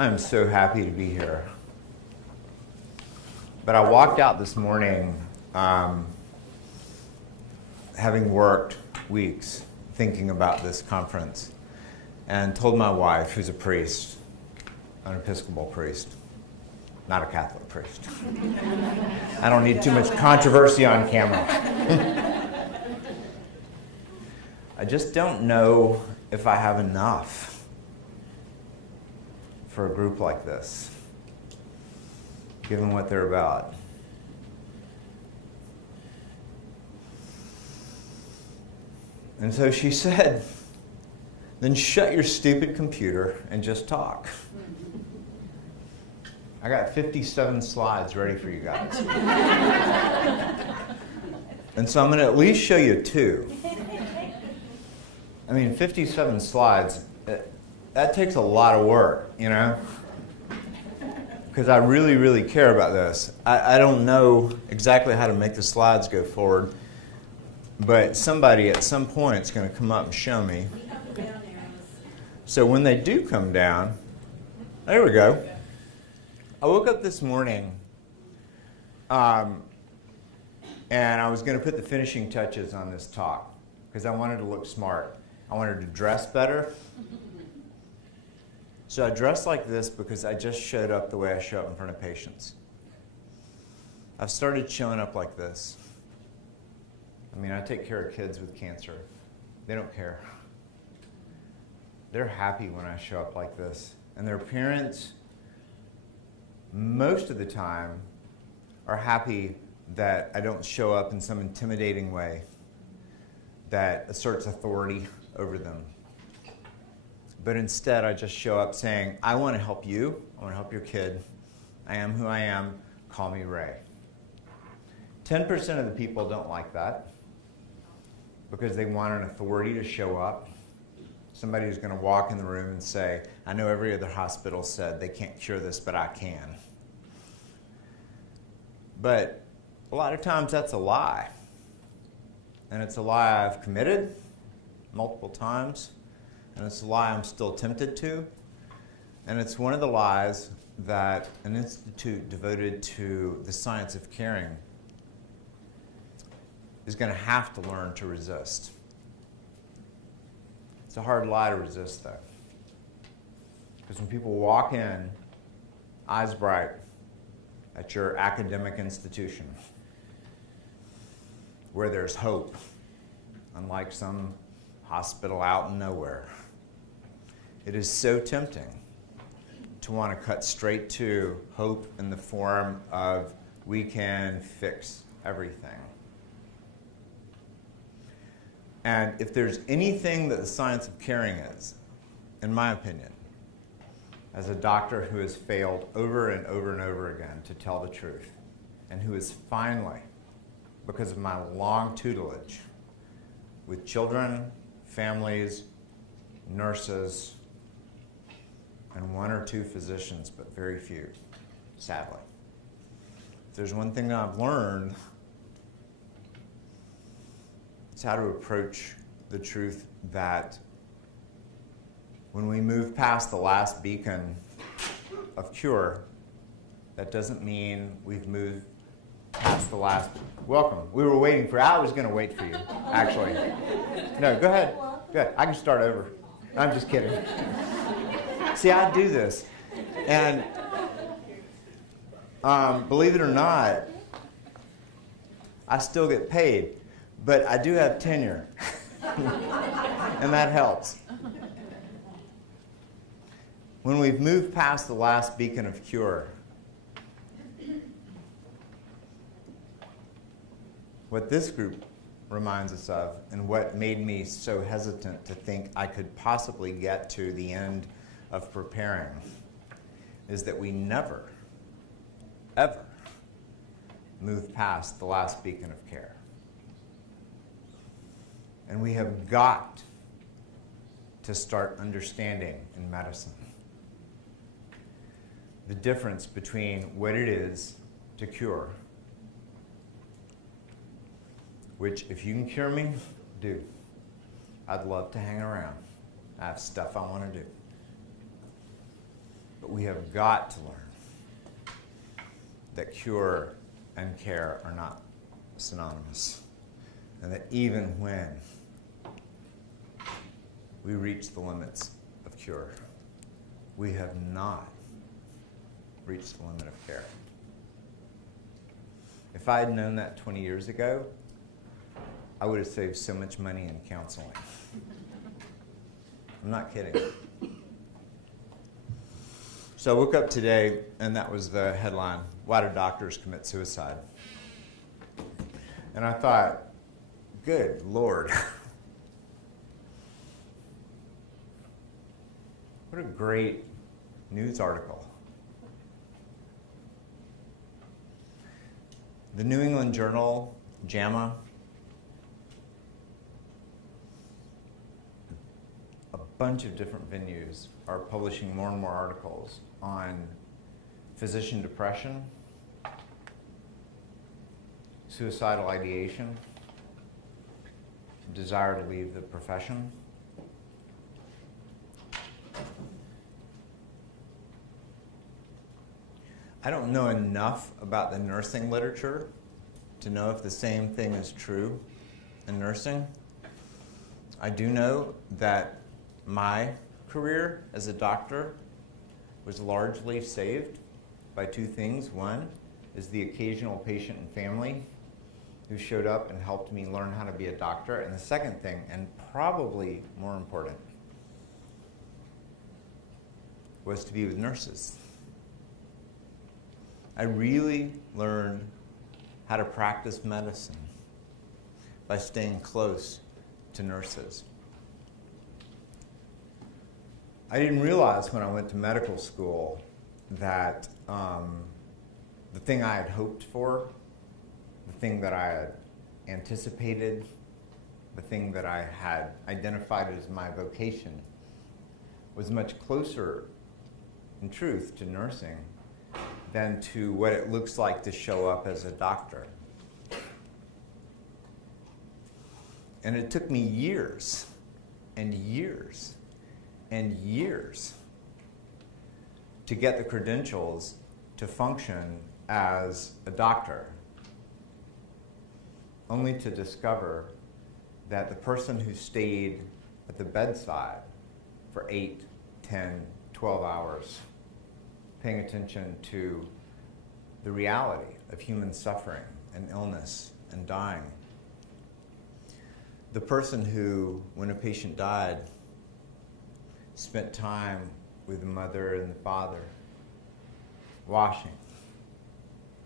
I am so happy to be here. But I walked out this morning having worked weeks thinking about this conference and told my wife, who's a priest, an Episcopal priest, not a Catholic priest. I don't need too much controversy on camera. I just don't know if I have enough for a group like this, given what they're about. And so she said, then shut your stupid computer and just talk. I got 57 slides ready for you guys. And so I'm going to at least show you 2. I mean, 57 slides, that takes a lot of work, you know? Because I really, really care about this. I don't know exactly how to make the slides go forward, but somebody at some point is going to come up and show me. So when they do come down, there we go. I woke up this morning and I was going to put the finishing touches on this talk because I wanted to look smart. I wanted to dress better. So I dressed like this because I just showed up the way I show up in front of patients. I've started showing up like this. I mean, I take care of kids with cancer. They don't care. They're happy when I show up like this. And their parents, most of the time, are happy that I don't show up in some intimidating way that asserts authority over them. But instead, I just show up saying, I want to help you. I want to help your kid. I am who I am. Call me Ray. 10% of the people don't like that because they want an authority to show up. Somebody who's going to walk in the room and say, I know every other hospital said they can't cure this, but I can. But a lot of times that's a lie. And it's a lie I've committed multiple times. And it's a lie I'm still tempted to. And it's one of the lies that an institute devoted to the science of caring is going to have to learn to resist. It's a hard lie to resist, though. Because when people walk in, eyes bright, at your academic institution, where there's hope, unlike some hospital out in nowhere, it is so tempting to want to cut straight to hope in the form of we can fix everything. And if there's anything that the science of caring is, in my opinion, as a doctor who has failed over and over and over again to tell the truth, and who is finally, because of my long tutelage with children, families, nurses, and 1 or 2 physicians, but very few, sadly. If there's one thing that I've learned, it's how to approach the truth that when we move past the last beacon of cure, that doesn't mean we've moved past the last. Welcome. We were waiting for. I was going to wait for you, actually. No, go ahead. Go ahead. I can start over. I'm just kidding. See, I do this, and believe it or not, I still get paid, but I do have tenure, and that helps. When we've moved past the last beacon of cure, what this group reminds us of, and what made me so hesitant to think I could possibly get to the end of preparing, is that we never, ever move past the last beacon of care. And we have got to start understanding in medicine the difference between what it is to cure, which if you can cure me, do. I'd love to hang around. I have stuff I want to do. But But we have got to learn that cure and care are not synonymous, and that even when we reach the limits of cure, we have not reached the limit of care. If I had known that 20 years ago, I would have saved so much money in counseling. I'm not kidding. So I woke up today, and that was the headline, "Why Do Doctors Commit Suicide?" And I thought, good Lord. What a great news article. The New England Journal, JAMA, a bunch of different venues are publishing more and more articles on physician depression, suicidal ideation, desire to leave the profession. I don't know enough about the nursing literature to know if the same thing is true in nursing. I do know that my career as a doctor was largely saved by two things. One is the occasional patient and family who showed up and helped me learn how to be a doctor. And the second thing, and probably more important, was to be with nurses. I really learned how to practice medicine by staying close to nurses. I didn't realize when I went to medical school that the thing I had hoped for, the thing that I had anticipated, the thing that I had identified as my vocation, was much closer, in truth, to nursing than to what it looks like to show up as a doctor. And it took me years and years and years to get the credentials to function as a doctor, only to discover that the person who stayed at the bedside for 8, 10, 12 hours, paying attention to the reality of human suffering and illness and dying. The person who, when a patient died, spent time with the mother and the father, washing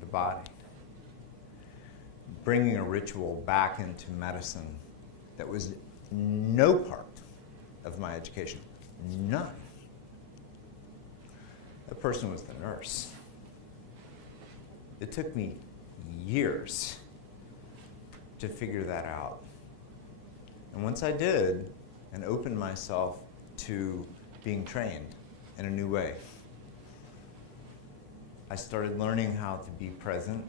the body, bringing a ritual back into medicine that was no part of my education, none. That person was the nurse. It took me years to figure that out. And once I did, and opened myself to being trained in a new way, I started learning how to be present,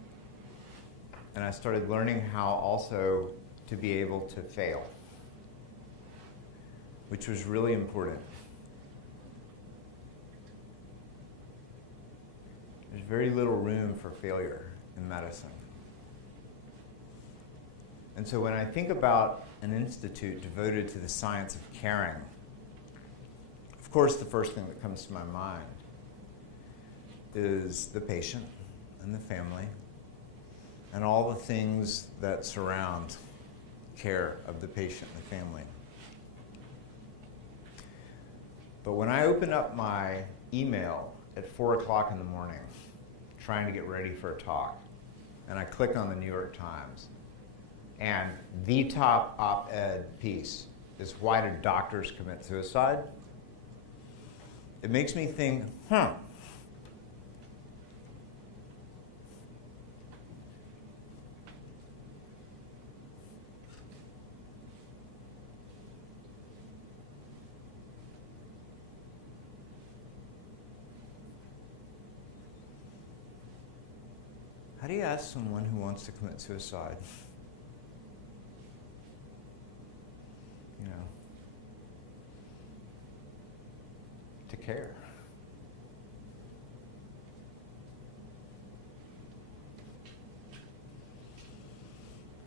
and I started learning how also to be able to fail, which was really important. There's very little room for failure in medicine. And so when I think about an institute devoted to the science of caring, of course the first thing that comes to my mind is the patient and the family and all the things that surround care of the patient and the family. But when I open up my email at 4 o'clock in the morning, trying to get ready for a talk, and I click on the New York Times, and the top op-ed piece is "Why Do Doctors Commit Suicide?" It makes me think, how do you ask someone who wants to commit suicide, to care?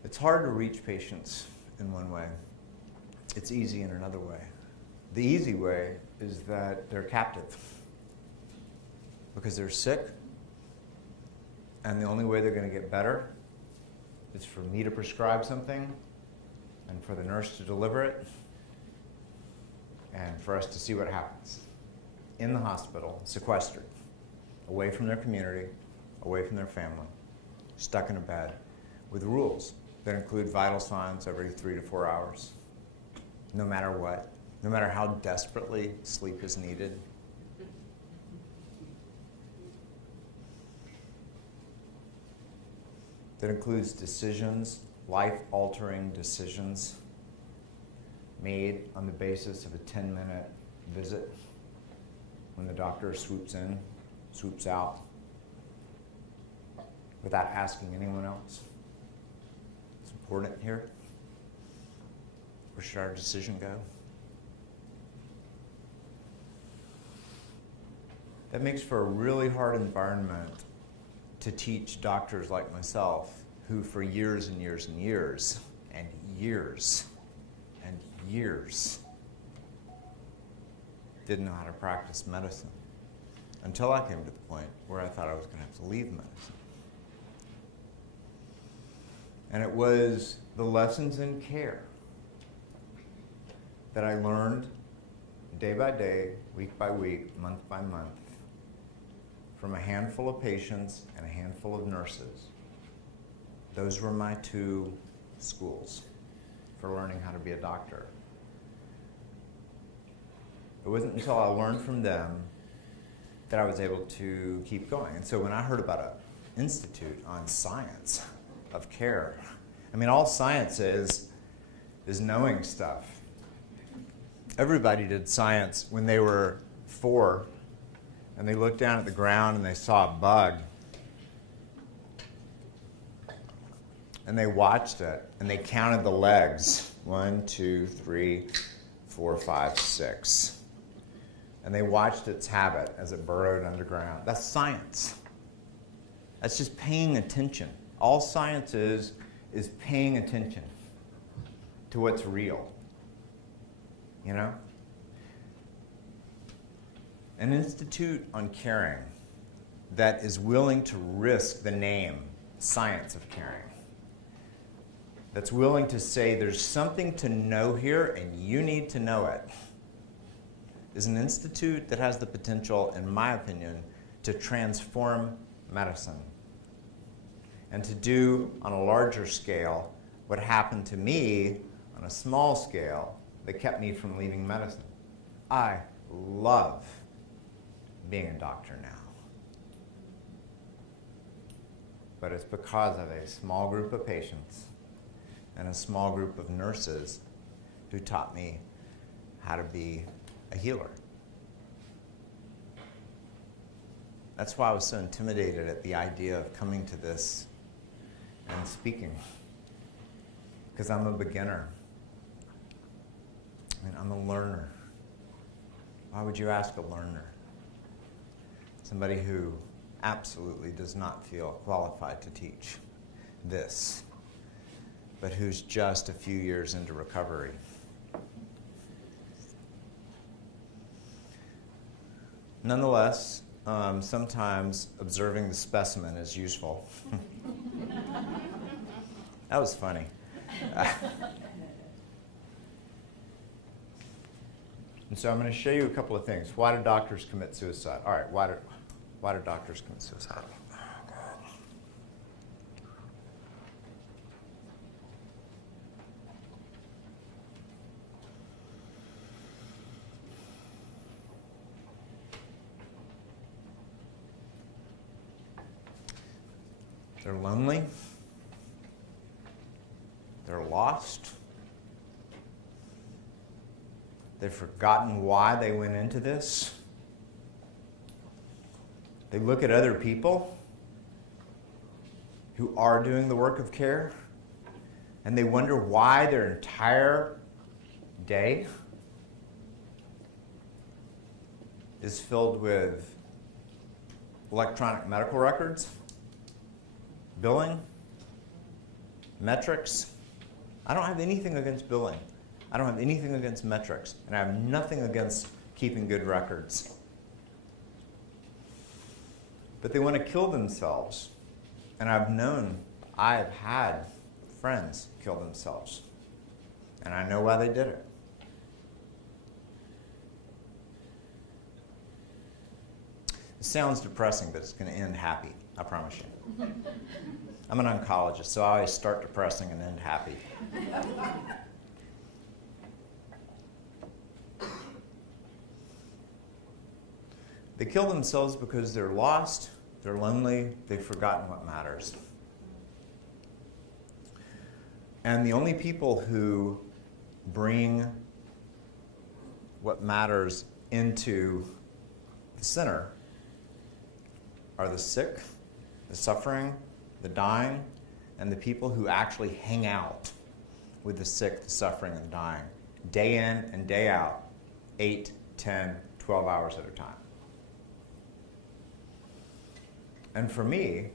It's hard to reach patients in one way. It's easy in another way. The easy way is that they're captive because they're sick, and the only way they're going to get better is for me to prescribe something and for the nurse to deliver it and for us to see what happens. In the hospital, sequestered, away from their community, away from their family, stuck in a bed with rules that include vital signs every 3 to 4 hours, no matter what, no matter how desperately sleep is needed. That includes decisions, life-altering decisions made on the basis of a 10-minute visit when the doctor swoops in, swoops out, without asking anyone else. It's important here. Where should our decision go? That makes for a really hard environment to teach doctors like myself who for years and years and years and years and years didn't know how to practice medicine until I came to the point where I thought I was going to have to leave medicine. And it was the lessons in care that I learned day by day, week by week, month by month, from a handful of patients and a handful of nurses. Those were my two schools for learning how to be a doctor. It wasn't until I learned from them that I was able to keep going. And so when I heard about an institute on science of care, I mean, all science is knowing stuff. Everybody did science when they were 4 and they looked down at the ground and they saw a bug. And they watched it and they counted the legs. 1, 2, 3, 4, 5, 6. And they watched its habit as it burrowed underground. That's science. That's just paying attention. All science is paying attention to what's real. You know? An institute on caring that is willing to risk the name science of caring, that's willing to say there's something to know here and you need to know it, is an institute that has the potential, in my opinion, to transform medicine and to do on a larger scale what happened to me on a small scale that kept me from leaving medicine. I love being a doctor now. But it's because of a small group of patients and a small group of nurses who taught me how to be a healer. That's why I was so intimidated at the idea of coming to this and speaking. Because I'm a beginner. I mean, I'm a learner. Why would you ask a learner? Somebody who absolutely does not feel qualified to teach this, but who's just a few years into recovery. Nonetheless, sometimes observing the specimen is useful. That was funny. And so I'm going to show you a couple of things. Why do doctors commit suicide? All right, why do doctors commit suicide? They're lonely. They're lost. They've forgotten why they went into this. They look at other people who are doing the work of care, and they wonder why their entire day is filled with electronic medical records, billing, Metrics, I don't have anything against billing. I don't have anything against metrics, and I have nothing against keeping good records. But they want to kill themselves. And I've had friends kill themselves. And I know why they did it. It sounds depressing, but it's going to end happy, I promise you. I'm an oncologist, so I always start depressing and end happy. They kill themselves because they're lost, they're lonely, they've forgotten what matters. And the only people who bring what matters into the center are the sick, the suffering, the dying, and the people who actually hang out with the sick, the suffering, and the dying, day in and day out, 8, 10, 12 hours at a time. And for me,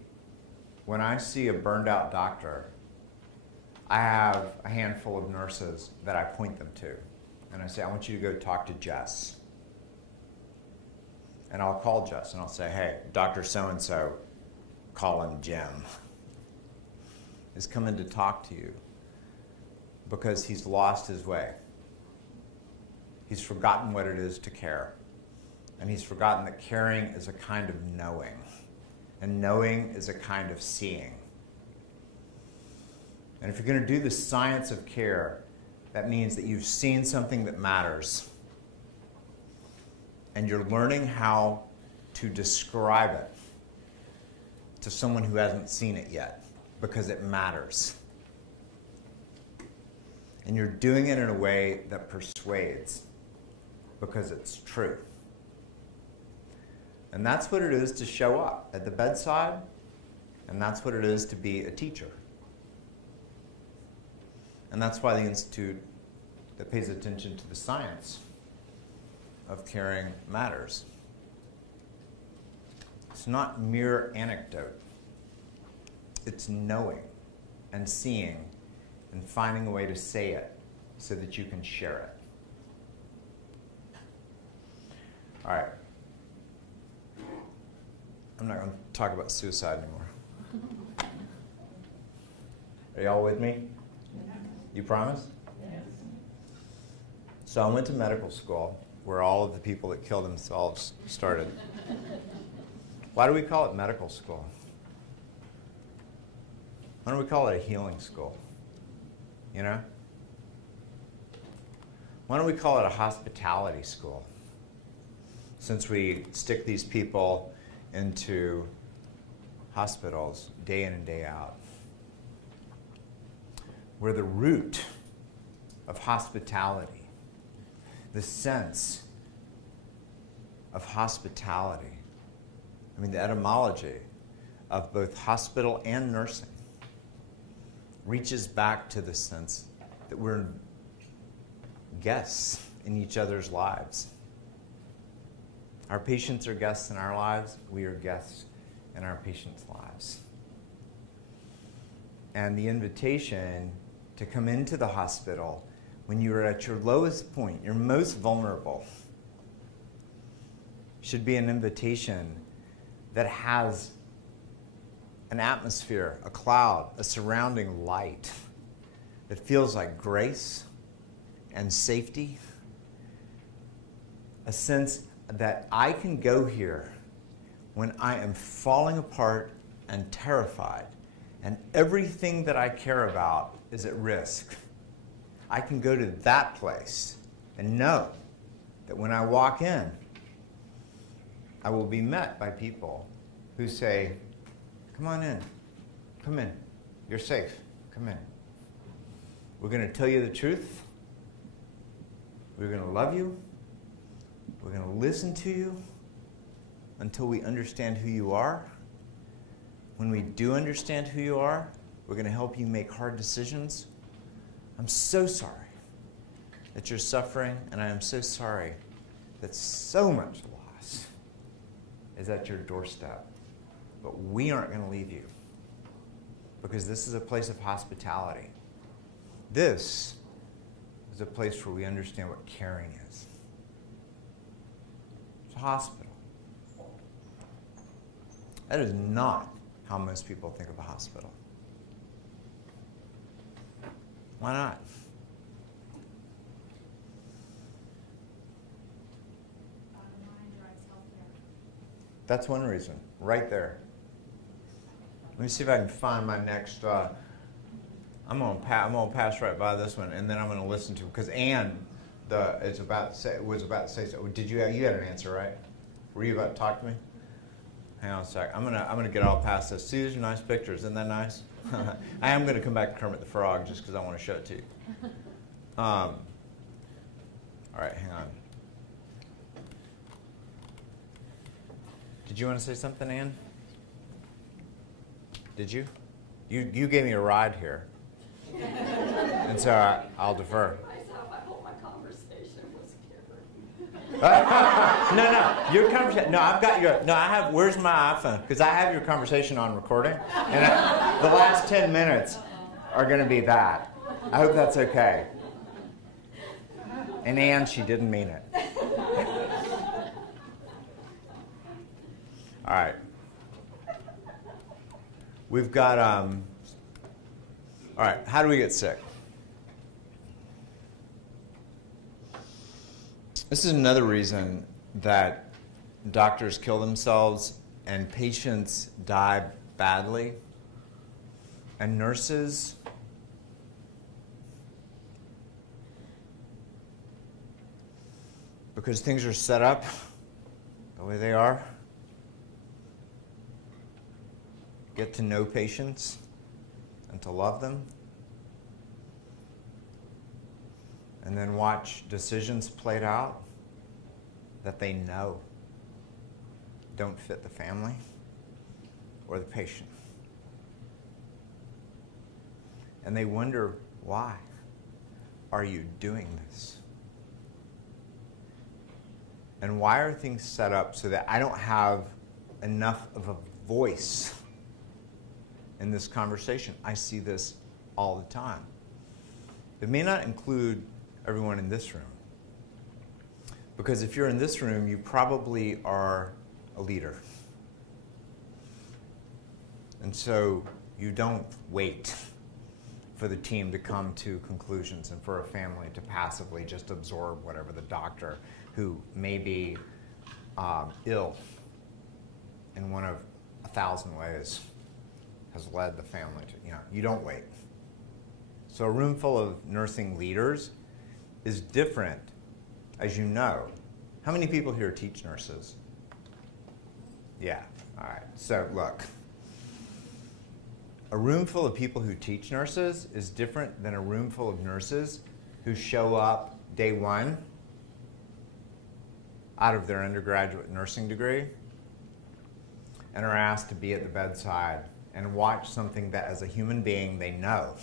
when I see a burned out doctor, I have a handful of nurses that I point them to. And I say, I want you to go talk to Jess. And I'll call Jess and I'll say, hey, Dr. So-and-so, call him Jim, is coming to talk to you because he's lost his way. He's forgotten what it is to care. And he's forgotten that caring is a kind of knowing. And knowing is a kind of seeing. And if you're going to do the science of care, that means that you've seen something that matters. And you're learning how to describe it to someone who hasn't seen it yet, because it matters. And you're doing it in a way that persuades, because it's true. And that's what it is to show up at the bedside, and that's what it is to be a teacher. And that's why the institute that pays attention to the science of caring matters. It's not mere anecdote. It's knowing and seeing and finding a way to say it so that you can share it. All right. I'm not going to talk about suicide anymore. Are y'all with me? You promise? Yes. So I went to medical school, where all of the people that kill themselves started. Why do we call it medical school? Why don't we call it a healing school? You know? Why don't we call it a hospitality school? Since we stick these people into hospitals day in and day out. We're the root of hospitality, the sense of hospitality. I mean, the etymology of both hospital and nursing reaches back to the sense that we're guests in each other's lives. Our patients are guests in our lives. We are guests in our patients' lives. And the invitation to come into the hospital when you're at your lowest point, you're most vulnerable, should be an invitation that has an atmosphere, a cloud, a surrounding light that feels like grace and safety, a sense that I can go here when I am falling apart and terrified, and everything that I care about is at risk. I can go to that place and know that when I walk in, I will be met by people who say, come on in, come in, you're safe, come in. We're going to tell you the truth. We're going to love you. We're going to listen to you until we understand who you are. When we do understand who you are, we're going to help you make hard decisions. I'm so sorry that you're suffering, and I am so sorry that so much loss is at your doorstep. But we aren't going to leave you. because this is a place of hospitality. This is a place where we understand what caring is. It's a hospital. That is not how most people think of a hospital. Why not? That's one reason, right there. Let me see if I can find my next. I'm gonna pass right by this one, and then I'm gonna listen to, because Anne, was about to say so. Did you had an answer, right? Were you about to talk to me? Hang on a sec. I'm gonna get all past this. See, these are nice pictures. Isn't that nice? I am gonna come back to Kermit the Frog just because I want to show it to you. All right, hang on. Did you want to say something, Anne? Did you? You gave me a ride here. And so I'll defer. I hope my conversation was clear. No, your conversation. No, I've got your. No, I have. Where's my iPhone? Because I have your conversation on recording, and the last 10 minutes are going to be that. I hope that's okay. And Anne, she didn't mean it. All right. We've got. All right. How do we get sick? This is another reason that doctors kill themselves and patients die badly, and nurses because things are set up the way they are. Get to know patients and to love them, and then watch decisions played out that they know don't fit the family or the patient. And they wonder, why are you doing this? And why are things set up so that I don't have enough of a voice in this conversation? I see this all the time. It may not include everyone in this room, because if you're in this room, you probably are a leader. And so you don't wait for the team to come to conclusions and for a family to passively just absorb whatever the doctor, who may be ill in one of 1,000 ways, has led the family to. You don't wait. So a room full of nursing leaders is different, as you know. How many people here teach nurses? Yeah, all right. So look, a room full of people who teach nurses is different than a room full of nurses who show up day one out of their undergraduate nursing degree and are asked to be at the bedside and watch something that, as a human being, they know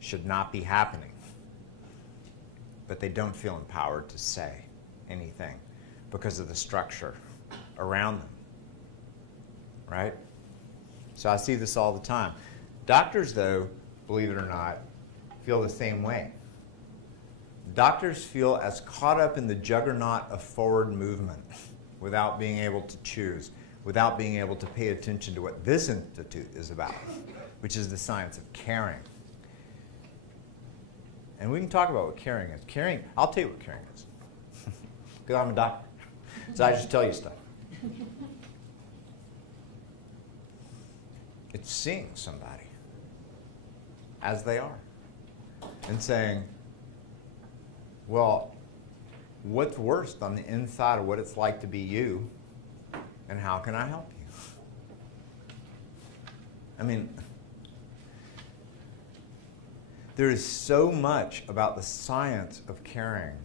should not be happening. But they don't feel empowered to say anything because of the structure around them, right? So I see this all the time. Doctors, though, believe it or not, feel the same way. Doctors feel as caught up in the juggernaut of forward movement without being able to choose, without being able to pay attention to what this institute is about, which is the science of caring. And we can talk about what caring is. Caring, I'll tell you what caring is. Because I'm a doctor. So I just tell you stuff. It's seeing somebody as they are and saying, well, what's worst on the inside of what it's like to be you, and how can I help you? I mean, there is so much about the science of caring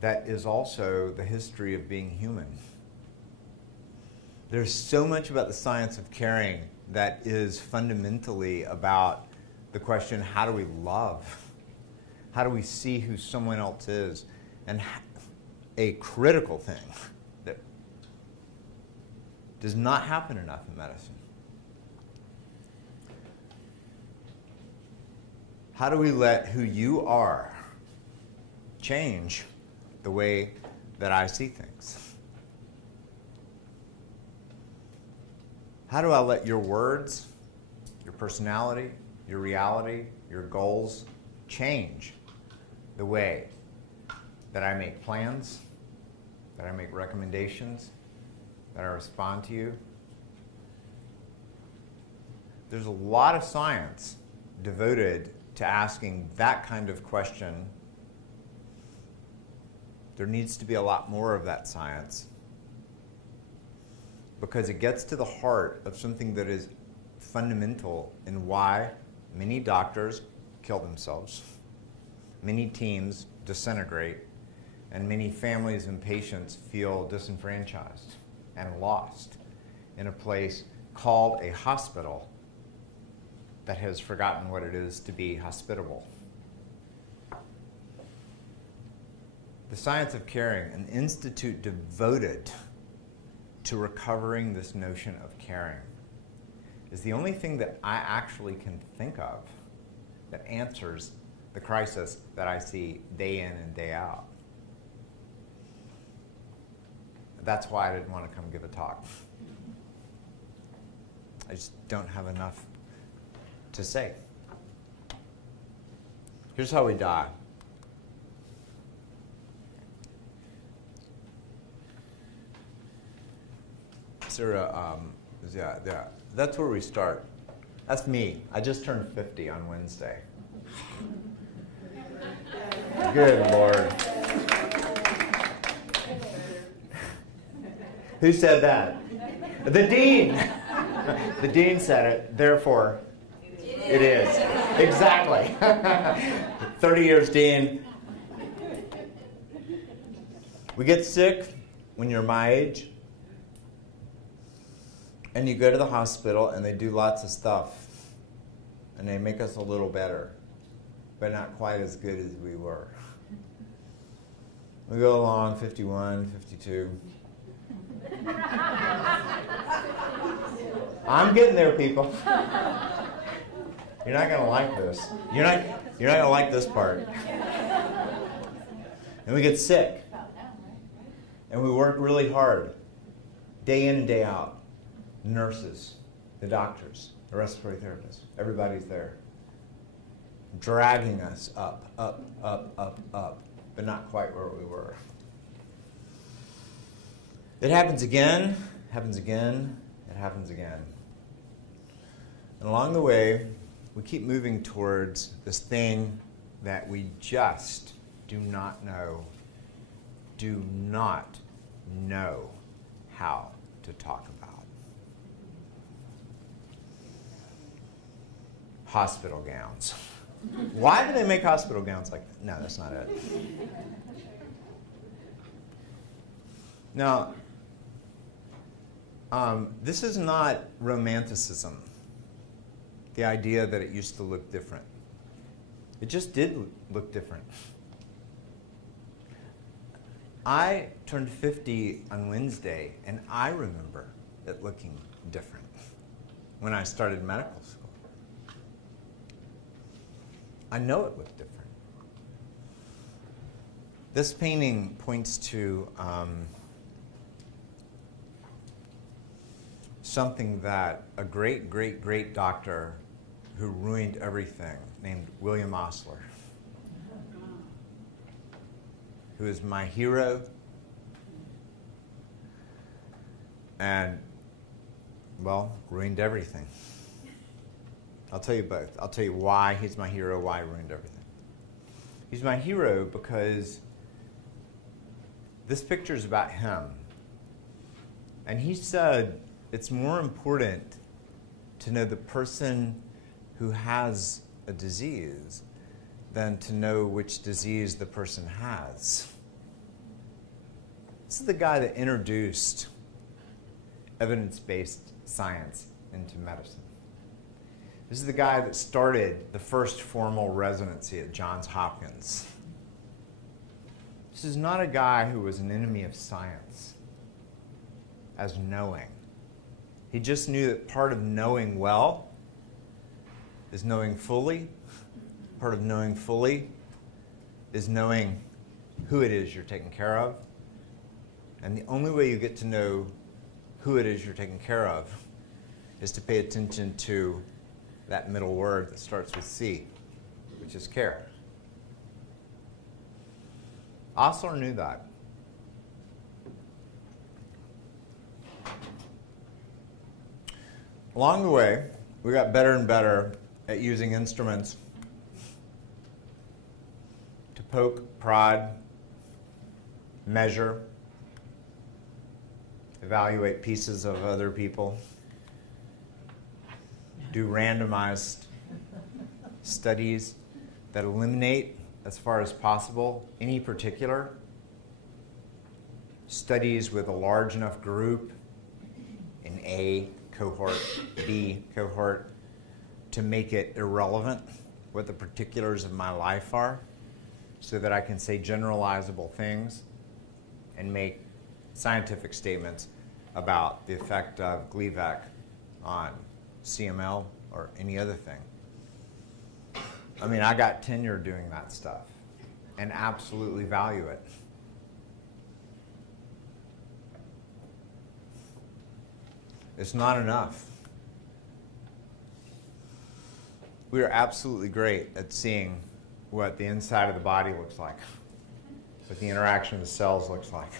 that is also the history of being human. There's so much about the science of caring that is fundamentally about the question, how do we love? How do we see who someone else is? And a critical thing that does not happen enough in medicine How do we let who you are change the way that I see things? How do I let your words, your personality, your reality, your goals change the way that I make plans, that I make recommendations, that I respond to you? There's a lot of science devoted to asking that kind of question. There needs to be a lot more of that science, because it gets to the heart of something that is fundamental in why many doctors kill themselves, many teams disintegrate, and many families and patients feel disenfranchised and lost in a place called a hospital that has forgotten what it is to be hospitable. The Science of Caring, an institute devoted to recovering this notion of caring, is the only thing that I actually can think of that answers the crisis that I see day in and day out. That's why I didn't want to come give a talk. I just don't have enough to say. Here's how we die. Yeah, that's where we start. That's me. I just turned 50 on Wednesday. Good Lord. Who said that? The dean. The dean said it, therefore it is. Exactly. 30 years dean. We get sick when you're my age, and you go to the hospital and they do lots of stuff, and they make us a little better, but not quite as good as we were. We go along 51, 52. I'm getting there, people. You're not gonna like this. You're not gonna like this part. And we get sick. And we work really hard, day in and day out. Nurses, the doctors, the respiratory therapists, everybody's there, dragging us up, but not quite where we were. It happens again, happens again, it happens again. And along the way, we keep moving towards this thing that we just do not know how to talk about. Hospital gowns. Why do they make hospital gowns like that? No, that's not it. Now, this is not romanticism, the idea that it used to look different. It just did look different. I turned 50 on Wednesday, and I remember it looking different when I started medical school. I know it looked different. This painting points to something that a great doctor who ruined everything, named William Osler, who is my hero, and, well, ruined everything. I'll tell you both. I'll tell you why he's my hero, why he ruined everything. He's my hero because this picture is about him. And he said it's more important to know the person who has a disease than to know which disease the person has. This is the guy that introduced evidence-based science into medicine. This is the guy that started the first formal residency at Johns Hopkins. This is not a guy who was an enemy of science as knowing. He just knew that part of knowing well is knowing fully. part of knowing fully is knowing who it is you're taking care of. And the only way you get to know who it is you're taking care of is to pay attention to that middle word that starts with C, which is care. Osler knew that. Along the way, we got better and better at using instruments to poke, prod, measure, evaluate pieces of other people, do randomized studies that eliminate, as far as possible, any particular, studies with a large enough group in A cohort, B cohort, to make it irrelevant what the particulars of my life are, so that I can say generalizable things and make scientific statements about the effect of Gleevec on CML or any other thing. I mean, I got tenure doing that stuff and absolutely value it. It's not enough. We are absolutely great at seeing what the inside of the body looks like, what the interaction of the cells looks like.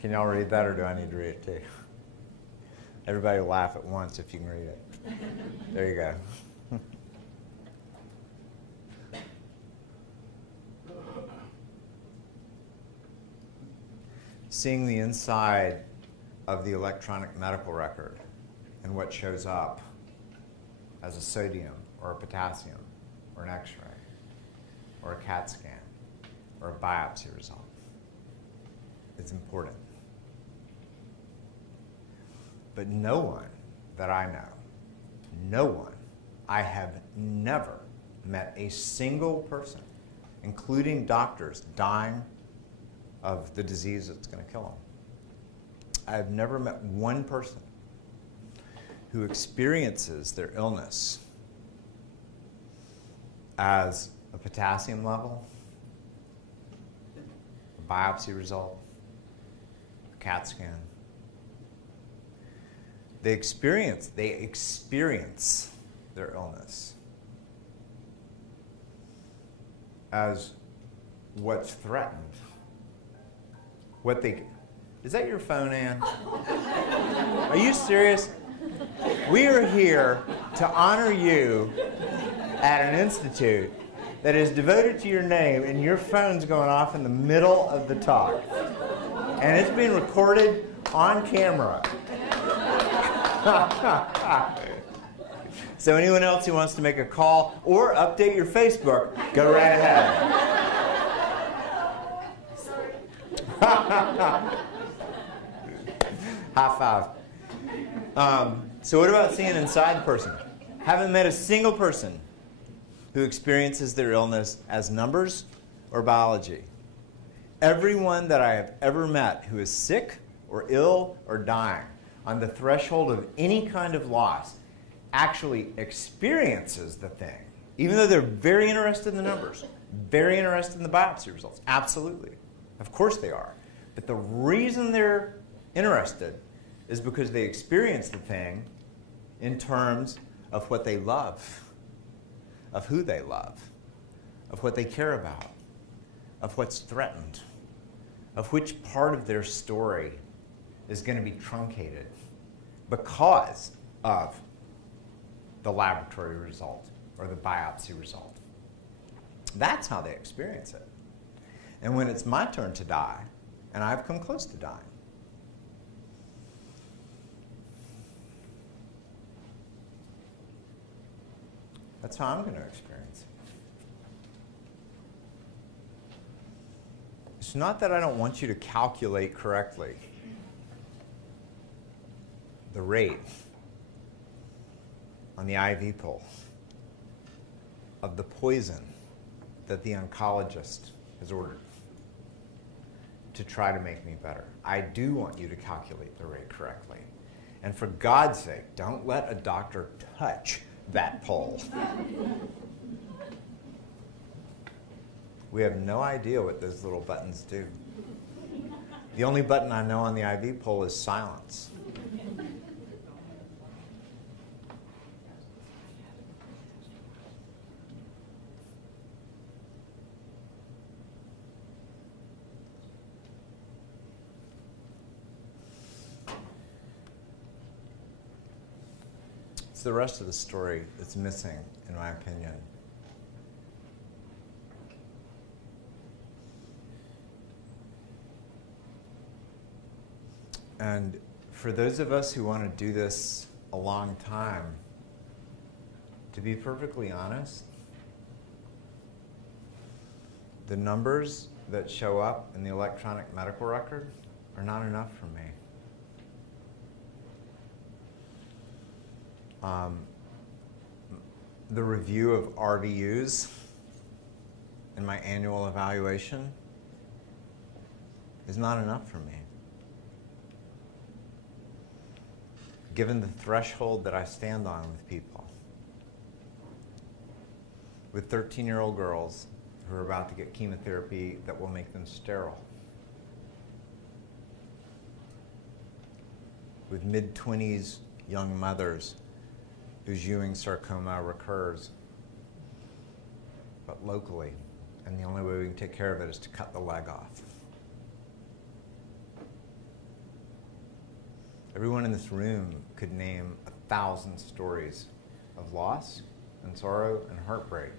Can y'all read that, or do I need to read it too? Everybody will laugh at once if you can read it. There you go. Seeing the inside of the electronic medical record and what shows up as a sodium or a potassium or an X-ray or a CAT scan or a biopsy result is important. But no one that I know, no one, I have never met a single person, including doctors, dying of the disease that's going to kill them. I have never met one person who experiences their illness as a potassium level, a biopsy result, a CAT scan. They experience their illness as what's threatened. Is that your phone, Ann? Are you serious? We are here to honor you at an institute that is devoted to your name, and your phone's going off in the middle of the talk. And it's being recorded on camera. So anyone else who wants to make a call or update your Facebook, go right ahead. High five. So what about seeing inside the person? Haven't met a single person who experiences their illness as numbers or biology. Everyone that I have ever met who is sick or ill or dying on the threshold of any kind of loss actually experiences the thing, even though they're very interested in the numbers, very interested in the biopsy results. Absolutely. Of course they are. But the reason they're interested is because they experience the thing in terms of what they love, of who they love, of what they care about, of what's threatened, of which part of their story is going to be truncated because of the laboratory result or the biopsy result. That's how they experience it. And when it's my turn to die, and I've come close to dying, that's how I'm going to experience it. It's not that I don't want you to calculate correctly the rate on the IV pole of the poison that the oncologist has ordered to try to make me better. I do want you to calculate the rate correctly. And for God's sake, don't let a doctor touch that poll. We have no idea what those little buttons do. The only button I know on the IV poll is silence. It's the rest of the story that's missing, in my opinion. And for those of us who want to do this a long time, to be perfectly honest, the numbers that show up in the electronic medical record are not enough for me. The review of RVUs in my annual evaluation is not enough for me. Given the threshold that I stand on with people, with 13-year-old girls who are about to get chemotherapy that will make them sterile, with mid-20s young mothers whose Ewing sarcoma recurs, but locally, and the only way we can take care of it is to cut the leg off. Everyone in this room could name 1,000 stories of loss and sorrow and heartbreak,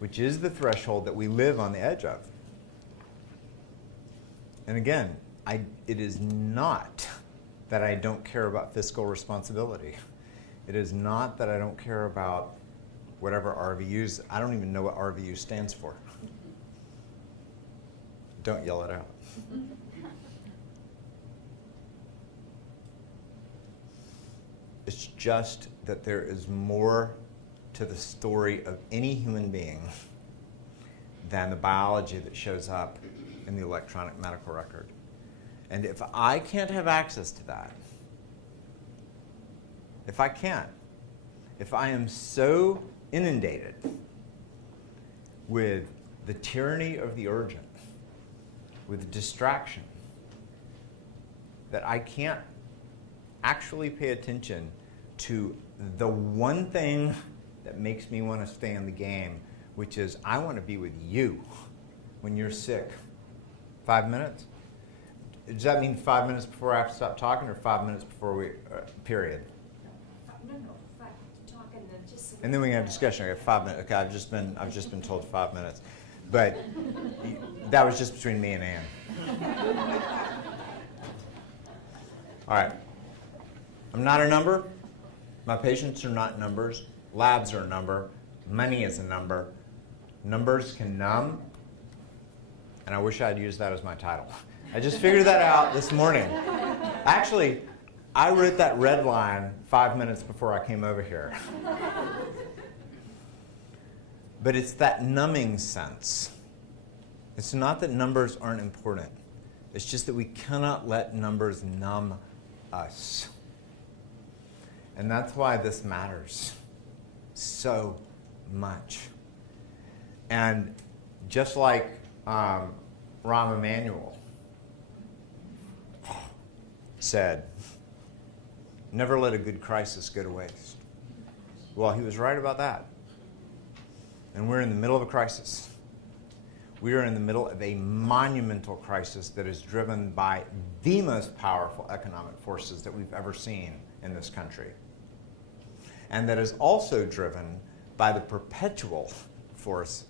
which is the threshold that we live on the edge of. And again, it is not that I don't care about fiscal responsibility. It is not that I don't care about whatever RVUs. I don't even know what RVU stands for. Don't yell it out. It's just that there is more to the story of any human being than the biology that shows up in the electronic medical record. And if I can't have access to that, if I am so inundated with the tyranny of the urgent, with distraction, that I can't actually pay attention to the one thing that makes me want to stay in the game, which is I want to be with you when you're sick. 5 minutes? Does that mean 5 minutes before I have to stop talking, or 5 minutes before we, period? No, 5 talking, then just. And then we can have discussion. Okay, 5 minutes. Okay, I've just been told 5 minutes, but that was just between me and Ann. All right. I'm not a number. My patients are not numbers. Labs are a number. Money is a number. Numbers can numb. And I wish I'd used that as my title. I just figured that out this morning. Actually, I wrote that red line 5 minutes before I came over here. But it's that numbing sense. It's not that numbers aren't important. It's just that we cannot let numbers numb us. And that's why this matters so much. And just like Rahm Emanuel said, never let a good crisis go to waste. Well, he was right about that. And we're in the middle of a crisis. We are in the middle of a monumental crisis that is driven by the most powerful economic forces that we've ever seen in this country. And that is also driven by the perpetual force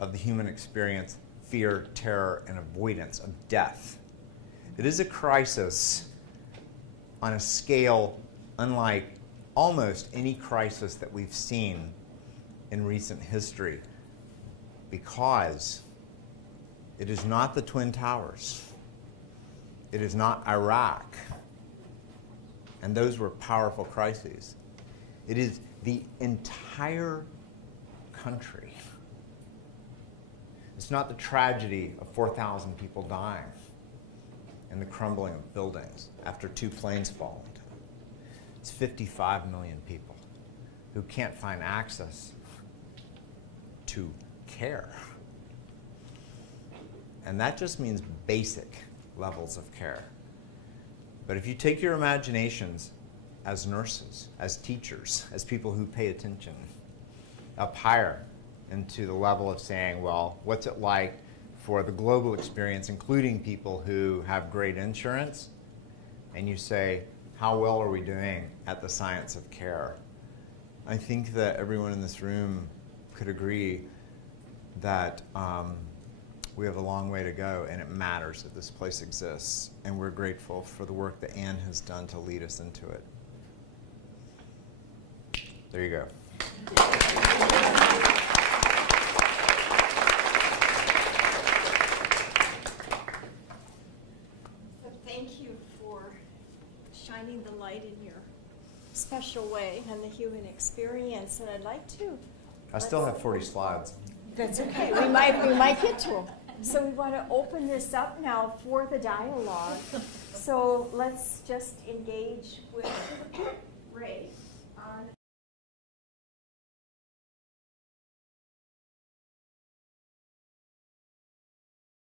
of the human experience, fear, terror, and avoidance of death. It is a crisis on a scale unlike almost any crisis that we've seen in recent history, because it is not the Twin Towers. It is not Iraq. And those were powerful crises. It is the entire country. It's not the tragedy of 4,000 people dying and the crumbling of buildings after 2 planes falling. It's 55 million people who can't find access to care. And that just means basic levels of care. But if you take your imaginations as nurses, as teachers, as people who pay attention, up higher into the level of saying, well, what's it like for the global experience, including people who have great insurance, and you say, how well are we doing at the science of care? I think that everyone in this room could agree that we have a long way to go, and it matters that this place exists, and we're grateful for the work that Anne has done to lead us into it. There you go. So thank you for shining the light in your special way on the human experience, and I'd like to. I still have 40 slides. That's okay. We might get to them. So we want to open this up now for the dialogue. So let's just engage with Ray on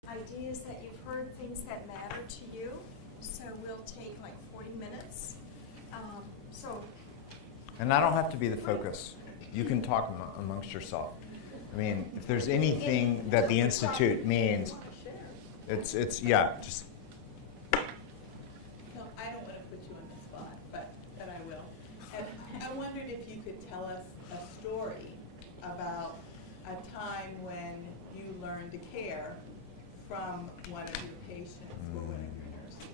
ideas that you've heard, things that matter to you. So we'll take like 40 minutes. And I don't have to be the focus. You can talk amongst yourself. I mean, if there's anything that the Institute means, it's yeah, just. No, I don't want to put you on the spot, but I will. And I wondered if you could tell us a story about a time when you learned to care from one of your patients or one of your nurses.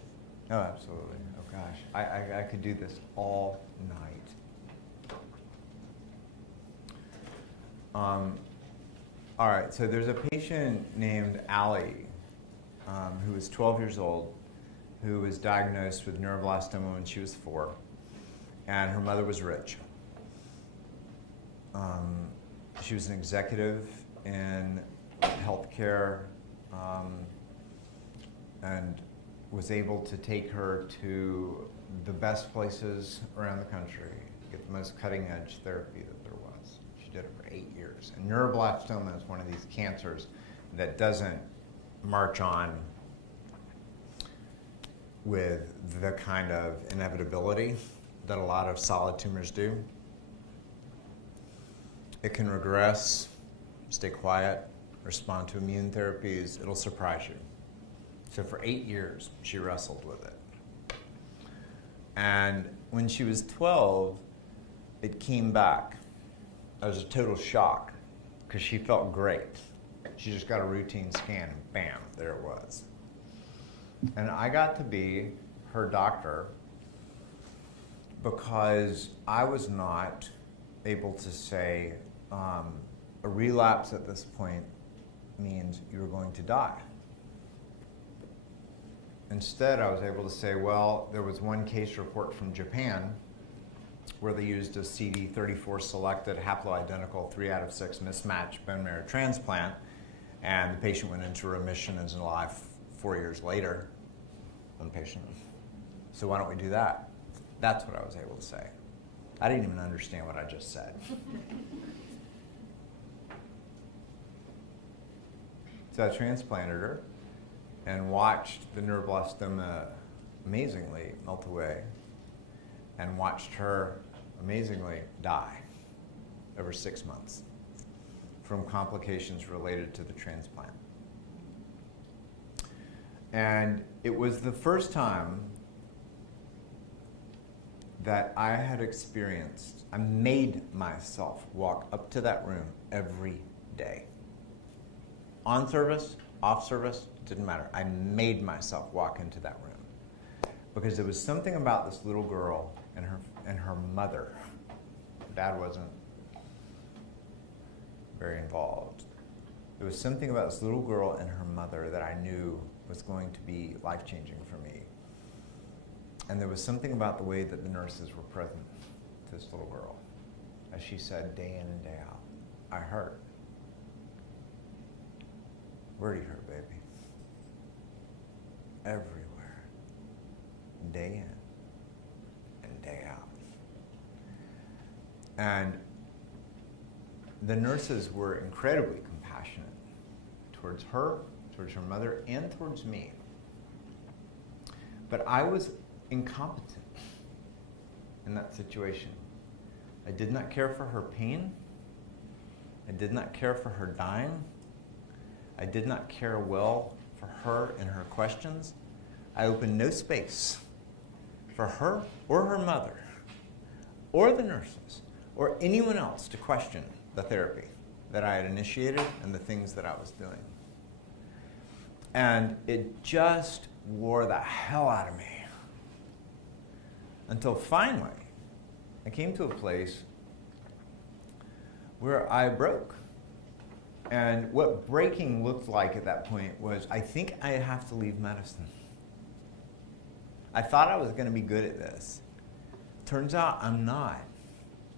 Oh, absolutely. Oh gosh, I could do this all night. All right, so there's a patient named Allie who was 12 years old, who was diagnosed with neuroblastoma when she was 4, and her mother was rich. She was an executive in healthcare and was able to take her to the best places around the country, get the most cutting-edge therapy that there was. She did it for 8 years. And neuroblastoma is one of these cancers that doesn't march on with the kind of inevitability that a lot of solid tumors do. It can regress, stay quiet, respond to immune therapies. It'll surprise you. So for 8 years, she wrestled with it. And when she was 12, it came back. It was a total shock because she felt great. She just got a routine scan and bam, there it was. And I got to be her doctor because I was not able to say a relapse at this point means you're going to die. Instead, I was able to say, well, there was one case report from Japan where they used a CD34 selected haploidentical 3 out of 6 mismatched bone marrow transplant, and the patient went into remission and is alive 4 years later. One patient. So why don't we do that? That's what I was able to say. I didn't even understand what I just said. So I transplanted her and watched the neuroblastoma amazingly melt away and watched her amazingly die over 6 months from complications related to the transplant. And it was the first time that I had experienced, I made myself walk up to that room every day. On service, off service, didn't matter. I made myself walk into that room because there was something about this little girl and her mother. Dad wasn't very involved. There was something about this little girl and her mother that I knew was going to be life-changing for me. And there was something about the way that the nurses were present to this little girl. As she said day in and day out, I hurt. Where do you hurt, baby? Everywhere. Day in and day out. And the nurses were incredibly compassionate towards her, towards her mother, and towards me. But I was incompetent in that situation. I did not care for her pain. I did not care for her dying. I did not care well for her and her questions. I opened no space for her or her mother or the nurses or anyone else to question the therapy that I had initiated and the things that I was doing. And it just wore the hell out of me. Until finally, I came to a place where I broke. And what breaking looked like at that point was, I think I have to leave medicine. I thought I was going to be good at this. Turns out I'm not.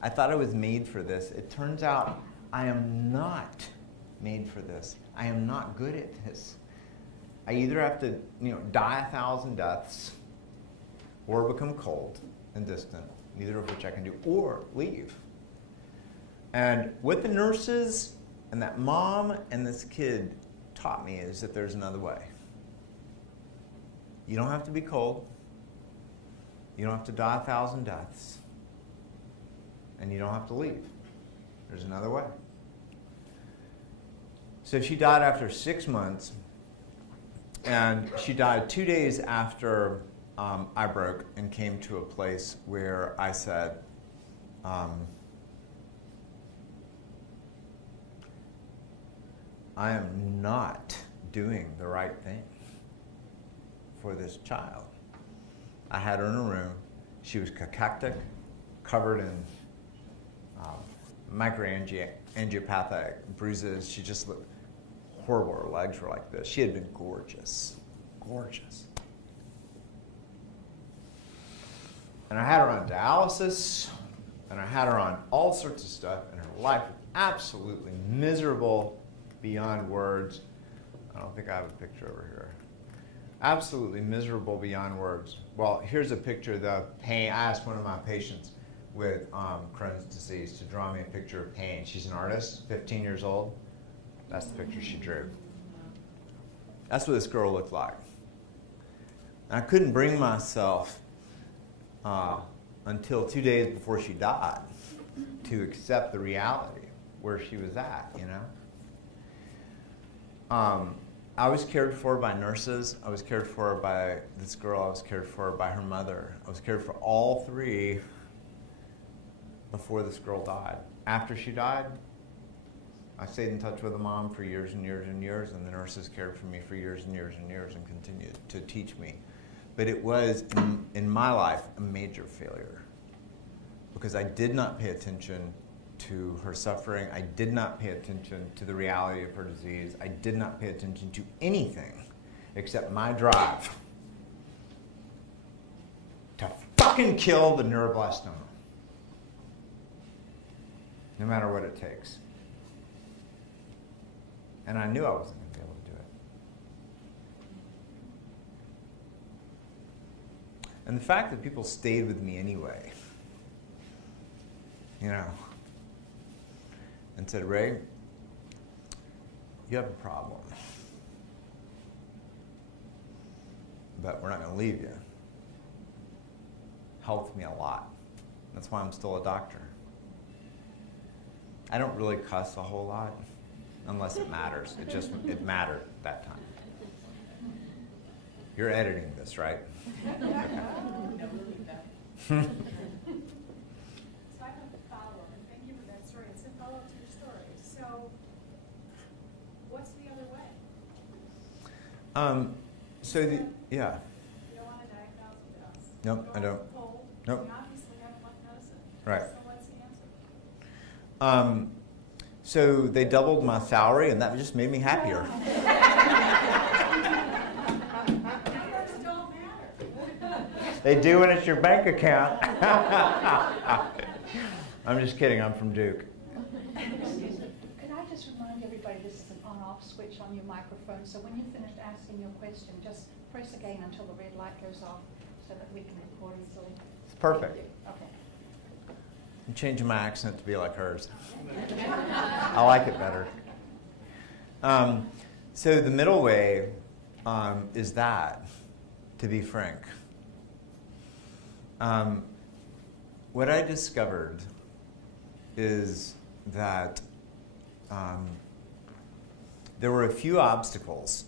I thought I was made for this. It turns out I am not made for this. I am not good at this. I either have to, die 1,000 deaths or become cold and distant, neither of which I can do, or leave. And what the nurses and that mom and this kid taught me is that there's another way. You don't have to be cold. You don't have to die 1,000 deaths. And you don't have to leave. There's another way. So she died after 6 months. And she died 2 days after I broke and came to a place where I said, I am not doing the right thing for this child. I had her in a room. She was cachectic, covered in microangiopathic bruises. She just looked horrible. Her legs were like this. She had been gorgeous, gorgeous. And I had her on dialysis, and I had her on all sorts of stuff, and her life was absolutely miserable beyond words. I don't think I have a picture over here. Absolutely miserable beyond words. Well, here's a picture of the pain. I asked one of my patients with Crohn's disease to draw me a picture of pain. She's an artist, 15 years old. That's the picture she drew. That's what this girl looked like. And I couldn't bring myself until 2 days before she died to accept the reality where she was at, I was cared for by nurses. I was cared for by this girl. I was cared for by her mother. I was cared for all three before this girl died. After she died, I stayed in touch with the mom for years and years and years, and the nurses cared for me for years and years and years and continued to teach me. But it was, in my life, a major failure because I did not pay attention to her suffering. I did not pay attention to the reality of her disease. I did not pay attention to anything except my drive to fucking kill the neuroblastoma, no matter what it takes. And I knew I wasn't going to be able to do it. And the fact that people stayed with me anyway, and said, Ray, you have a problem, but we're not going to leave you, helped me a lot. That's why I'm still a doctor. I don't really cuss a whole lot, unless it matters. It mattered that time. You're editing this, right? Okay. Yeah. You don't want to die 1,000 deaths. Nope, I don't. Cold. Nope. You obviously have enough medicine. Right. So what's the answer? So they doubled my salary, and that just made me happier. Numbers don't matter. They do when it's your bank account. I'm just kidding. I'm from Duke. Could I just remind everybody this is an on-off switch on your microphone, so when you're finished asking your question, just press again until the red light goes off so that we can record easily. It's perfect. Okay. I'm changing my accent to be like hers. I like it better. So the middle way is that, to be frank. What I discovered is that there were a few obstacles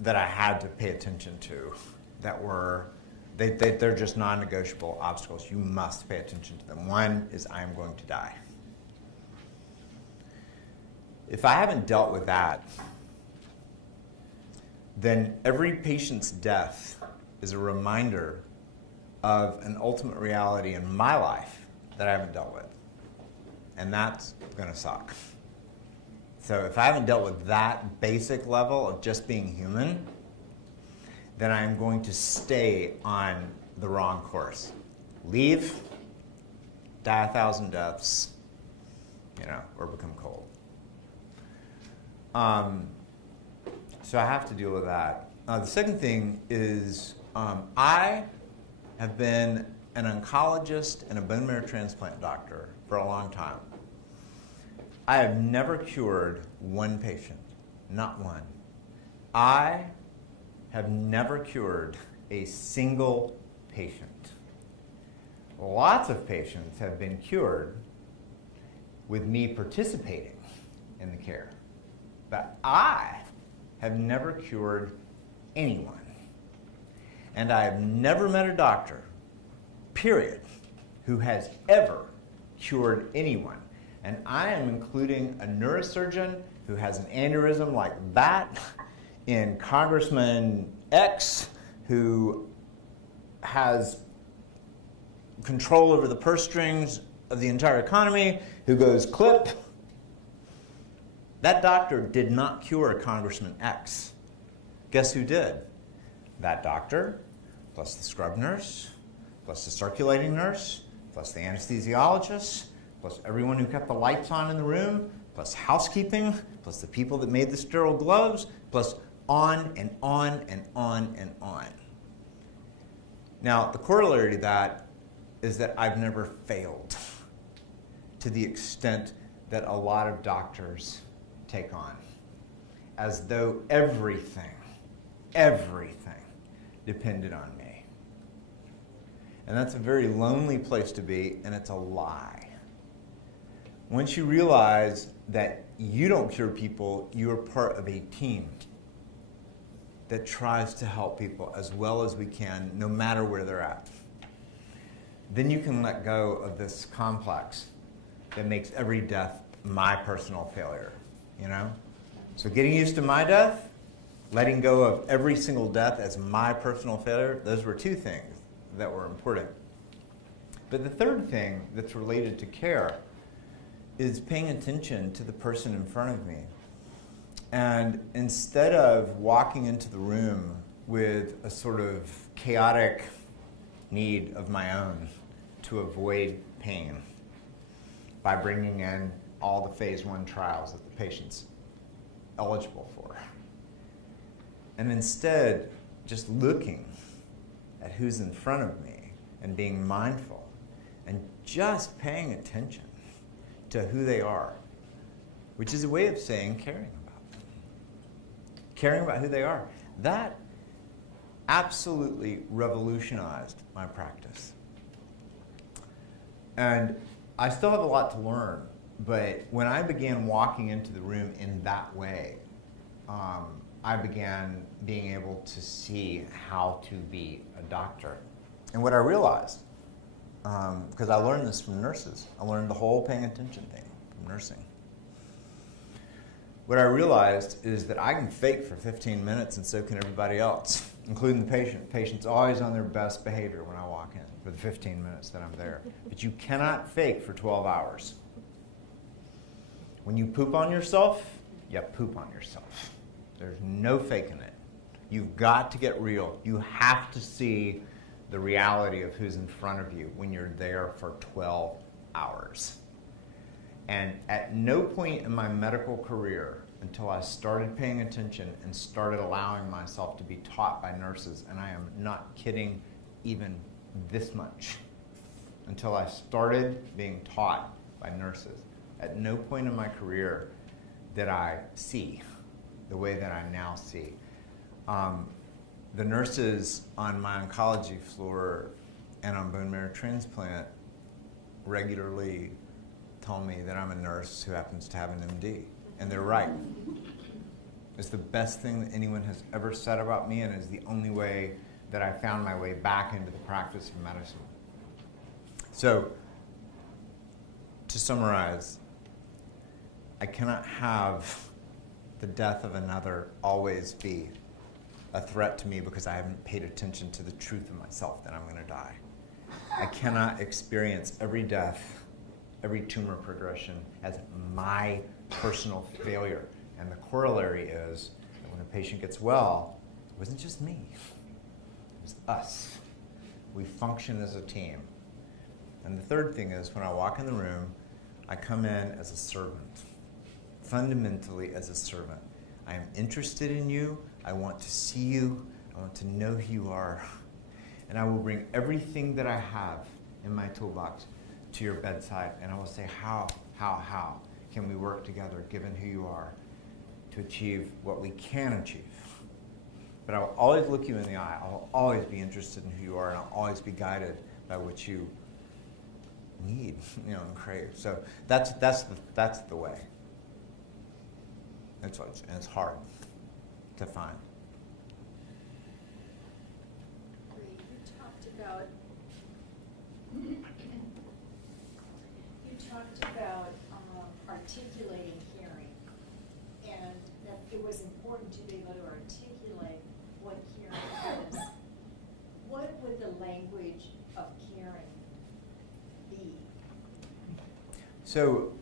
that I had to pay attention to that were, they're just non-negotiable obstacles. You must pay attention to them. One is I am going to die. If I haven't dealt with that, then every patient's death is a reminder of an ultimate reality in my life that I haven't dealt with. And that's going to suck. So if I haven't dealt with that basic level of just being human, then I'm going to stay on the wrong course. Leave, die 1,000 deaths, or become cold. So I have to deal with that. The second thing is I have been an oncologist and a bone marrow transplant doctor for a long time. I have never cured one patient, not one. I have never cured a single patient. Lots of patients have been cured with me participating in the care, but I have never cured anyone. And I have never met a doctor, period, who has ever cured anyone. And I am including a neurosurgeon who has an aneurysm like that, in Congressman X, who has control over the purse strings of the entire economy, who goes clip. That doctor did not cure Congressman X. Guess who did? That doctor, plus the scrub nurse, plus the circulating nurse, plus the anesthesiologist, plus everyone who kept the lights on in the room, plus housekeeping, plus the people that made the sterile gloves, plus on and on and on and on. Now, the corollary to that is that I've never failed to the extent that a lot of doctors take on, as though everything depended on me. And that's a very lonely place to be, and it's a lie. Once you realize that you don't cure people, you are part of a team that tries to help people as well as we can, no matter where they're at. Then you can let go of this complex that makes every death my personal failure, So getting used to my death, letting go of every single death as my personal failure, those were two things that were important. But the third thing that's related to care is paying attention to the person in front of me. And instead of walking into the room with a sort of chaotic need of my own to avoid pain by bringing in all the phase 1 trials that the patient's eligible for, and instead just looking at who's in front of me and being mindful and just paying attention to who they are, which is a way of saying caring about them. Caring about who they are. That absolutely revolutionized my practice. And I still have a lot to learn, but when I began walking into the room in that way, I began being able to see how to be a doctor. And what I realized, because I learned this from nurses, I learned the whole paying attention thing from nursing. What I realized is that I can fake for 15 minutes and so can everybody else, including the patient. The patient's always on their best behavior when I walk in for the 15 minutes that I'm there. But you cannot fake for 12 hours. When you poop on yourself, you poop on yourself. There's no faking it. You've got to get real. You have to see the reality of who's in front of you when you're there for 12 hours. And at no point in my medical career until I started paying attention and started allowing myself to be taught by nurses, and I am not kidding even this much, until I started being taught by nurses. At no point in my career did I see the way that I now see. The nurses on my oncology floor and on bone marrow transplant regularly tell me that I'm a nurse who happens to have an MD. And they're right. It's the best thing that anyone has ever said about me, and is the only way that I found my way back into the practice of medicine. So, to summarize, I cannot have the death of another always be a threat to me because I haven't paid attention to the truth of myself that I'm going to die. I cannot experience every death, every tumor progression as my personal failure. And the corollary is that when a patient gets well, it wasn't just me, it was us. We function as a team. And the third thing is, when I walk in the room, I come in as a servant, fundamentally as a servant. I am interested in you, I want to see you, I want to know who you are, and I will bring everything that I have in my toolbox to your bedside, and I will say, how can we work together, given who you are, to achieve what we can achieve. But I will always look you in the eye. I will always be interested in who you are, and I'll always be guided by what you need, and crave. So that's the way. And it's hard to find. You talked about articulating hearing, and that it was important to be able to articulate what hearing is. What would the language of hearing be? So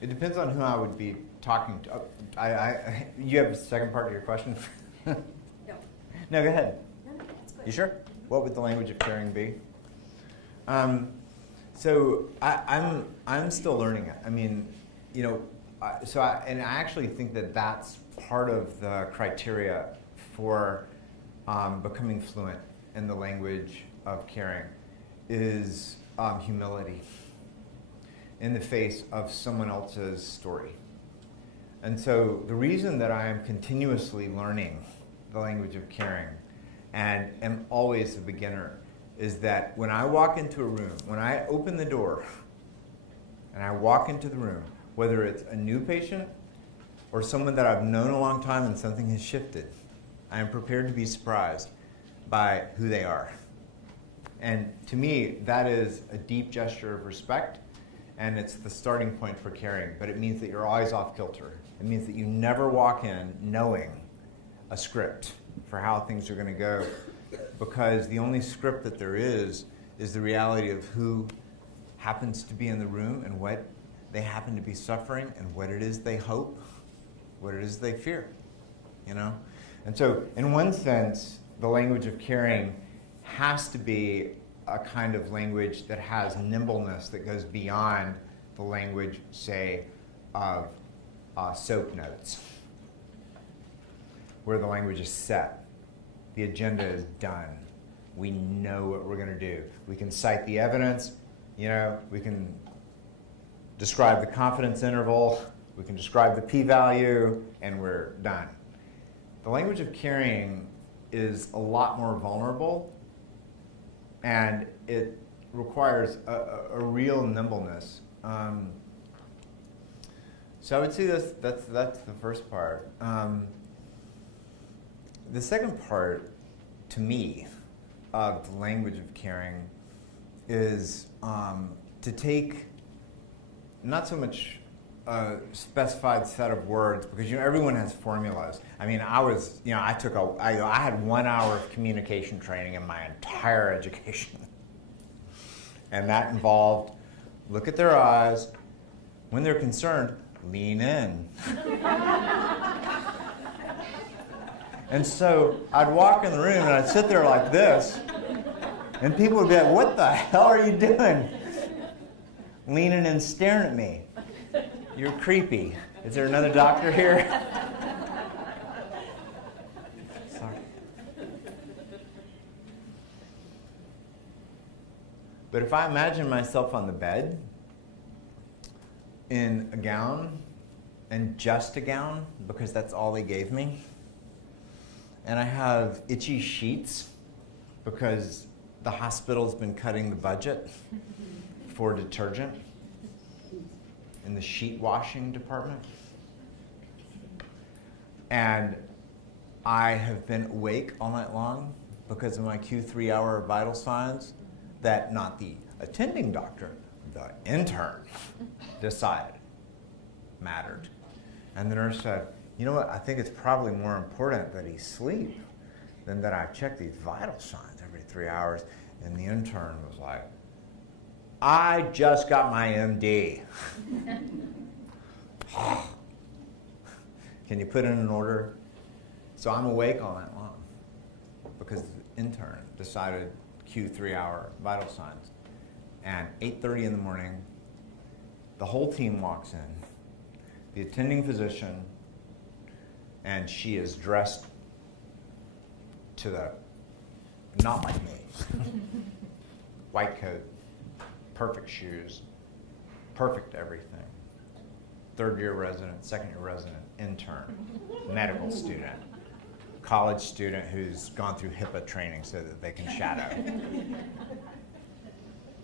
it depends on who I would be talking to. You have a second part of your question? No. No, go ahead. No, that's good. You sure? What would the language of caring be? So I'm still learning it. I mean, I actually think that that's part of the criteria for becoming fluent in the language of caring is humility in the face of someone else's story. And so the reason that I am continuously learning the language of caring and am always a beginner is that when I walk into a room, when I open the door and I walk into the room, whether it's a new patient or someone that I've known a long time and something has shifted, I am prepared to be surprised by who they are. And to me, that is a deep gesture of respect, and it's the starting point for caring, but it means that you're always off kilter. It means that you never walk in knowing a script for how things are going to go, because the only script that there is the reality of who happens to be in the room and what they happen to be suffering and what it is they hope, what it is they fear, And so in one sense, the language of caring has to be a kind of language that has nimbleness that goes beyond the language, say, of soap notes, where the language is set. The agenda is done. We know what we're going to do. We can cite the evidence, we can describe the confidence interval, we can describe the p-value, and we're done. The language of caring is a lot more vulnerable, and it requires a real nimbleness. So I would say that's the first part. The second part, to me, of the language of caring is to take not so much a specified set of words, because everyone has formulas. I mean, I had 1 hour of communication training in my entire education, and that involved look at their eyes. When they're concerned, lean in. And so I'd walk in the room and I'd sit there like this, and people would be like, "What the hell are you doing?" Leaning and staring at me. You're creepy. Is there another doctor here? Sorry. But if I imagine myself on the bed in a gown, and just a gown, because that's all they gave me, and I have itchy sheets because the hospital's been cutting the budget for detergent in the sheet washing department, and I have been awake all night long because of my Q3 hour vital signs that not the attending doctor, the intern, decided mattered. And the nurse said, you know what, I think it's probably more important that he sleep than that I check these vital signs every 3 hours. And the intern was like, I just got my MD. Can you put in an order? So I'm awake all night long because the intern decided Q3 hour vital signs. And 8:30 in the morning, the whole team walks in, the attending physician, and she is dressed to the, not like me. White coat, perfect shoes, perfect everything. Third year resident, second year resident, intern, medical student, college student who's gone through HIPAA training so that they can shadow.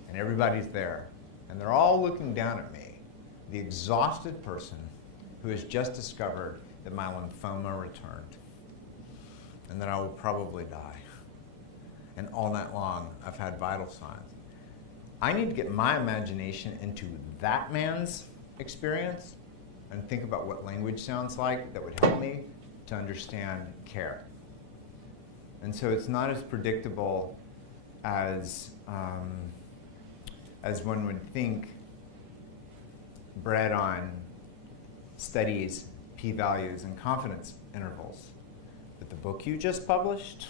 And everybody's there. And they're all looking down at me, the exhausted person who has just discovered that my lymphoma returned and that I will probably die. And all night long, I've had vital signs. I need to get my imagination into that man's experience and think about what language sounds like that would help me to understand care. And so it's not as predictable as one would think, bred on studies, p-values, and confidence intervals. But the book you just published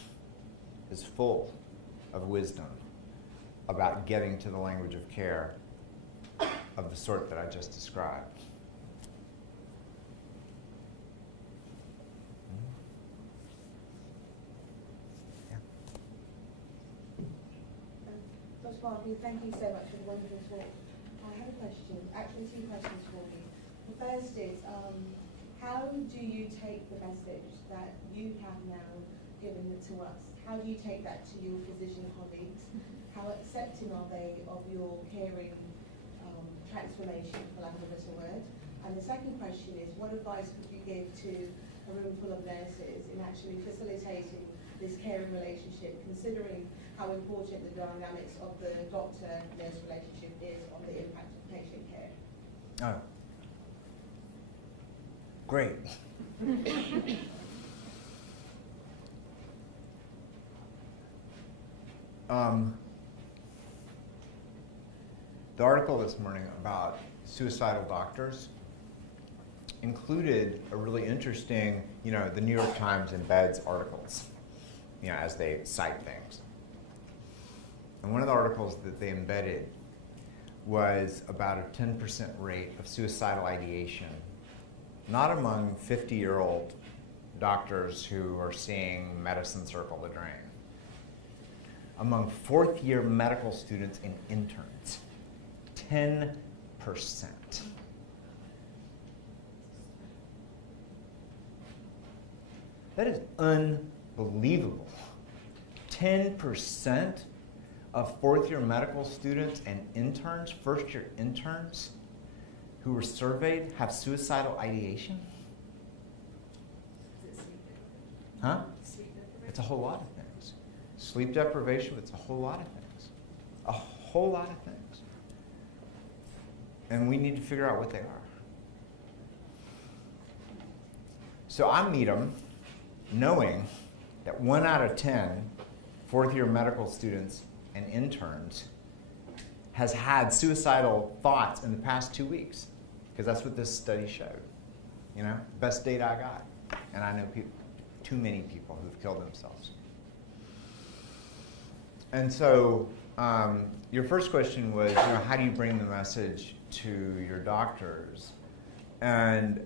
is full of wisdom about getting to the language of care of the sort that I just described. Dr. Barfield, thank you so much for the wonderful talk. I have a question, actually two questions for you. The first is, how do you take the message that you have now given it to us? How do you take that to your physician colleagues? How accepting are they of your caring transformation, for lack of a better word? And the second question is, what advice would you give to a room full of nurses in actually facilitating this caring relationship, considering how important the dynamics of the doctor-nurse relationship is on the impact of patient care? Oh. Great. The article this morning about suicidal doctors included a really interesting, the New York Times embeds articles, as they cite things. And one of the articles that they embedded was about a 10% rate of suicidal ideation, not among 50-year-old doctors who are seeing medicine circle the drain, among fourth-year medical students and interns. 10%. That is unbelievable. 10% of fourth-year medical students and interns, first-year interns, who were surveyed have suicidal ideation? Huh? It's a whole lot of things. Sleep deprivation, it's a whole lot of things. A whole lot of things. And we need to figure out what they are. So I meet them knowing that 1 out of 10 fourth-year medical students and interns has had suicidal thoughts in the past 2 weeks, because that's what this study showed. Best data I got. And I know too many people who've killed themselves. And so your first question was, how do you bring the message to your doctors? And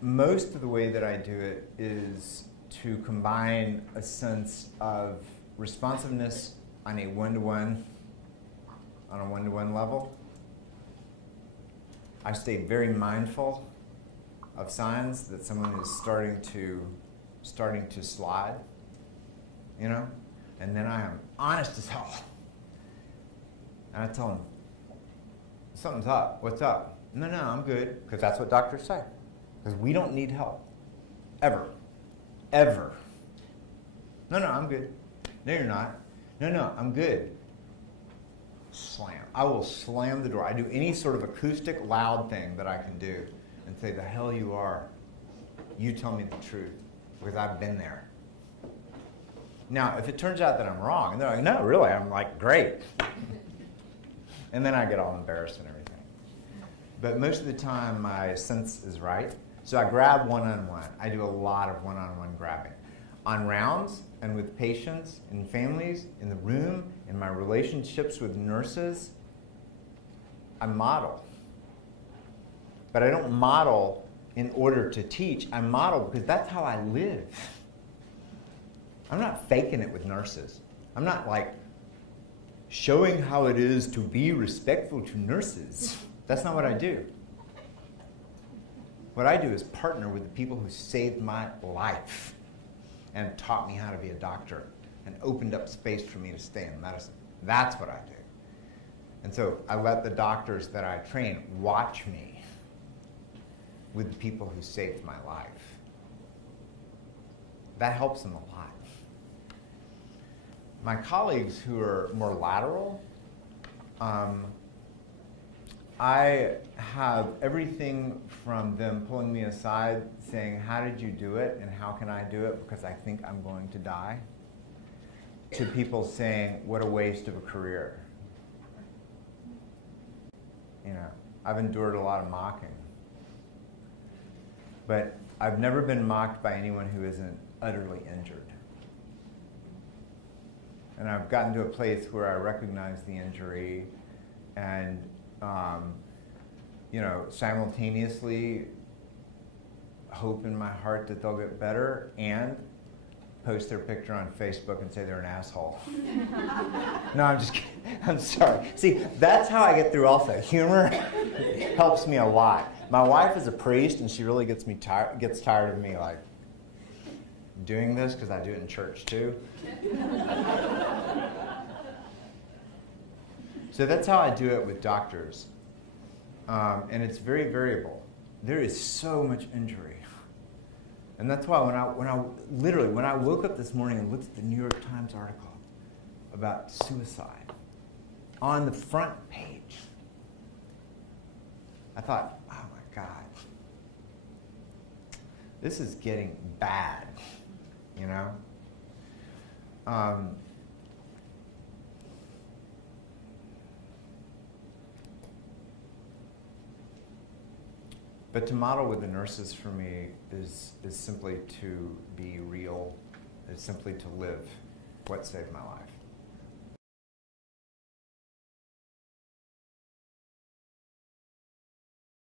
most of the way that I do it is to combine a sense of responsiveness on a one-to-one on a one-to-one level. I stay very mindful of signs that someone is starting to slide, you know? And then I am honest as hell. And I tell them, something's up, what's up? No, I'm good, because that's what doctors say. Because we don't need help, ever, ever. No, I'm good. No, you're not. No, I'm good. Slam. I will slam the door. I do any sort of acoustic loud thing that I can do and say, the hell you are. You tell me the truth, because I've been there. Now, if it turns out that I'm wrong, and they're like, no, really, I'm like, great. And then I get all embarrassed and everything. But most of the time, my sense is right. So I grab one-on-one. I do a lot of one-on-one grabbing. On rounds and with patients and families, in the room, in my relationships with nurses, I model. But I don't model in order to teach. I model because that's how I live. I'm not faking it with nurses. I'm not like showing how it is to be respectful to nurses. That's not what I do. What I do is partner with the people who saved my life and taught me how to be a doctor and opened up space for me to stay in medicine. That's what I do. And so I let the doctors that I train watch me with the people who saved my life. That helps them a lot. My colleagues who are more lateral, I have everything from them pulling me aside saying, how did you do it and how can I do it because I think I'm going to die, to people saying, what a waste of a career. You know, I've endured a lot of mocking. But I've never been mocked by anyone who isn't utterly injured. And I've gotten to a place where I recognize the injury and, you know, simultaneously hope in my heart that they'll get better and post their picture on Facebook and say they're an asshole. No, I'm just kidding. I'm sorry. See, that's how I get through also. Humor helps me a lot. My wife is a priest and she really gets tired of me like doing this because I do it in church too. So that's how I do it with doctors. And it's very variable. There is so much injury. And that's why when I woke up this morning and looked at the New York Times article about suicide on the front page, I thought, oh my God, this is getting bad, you know? But to model with the nurses for me is simply to be real. It's simply to live what saved my life.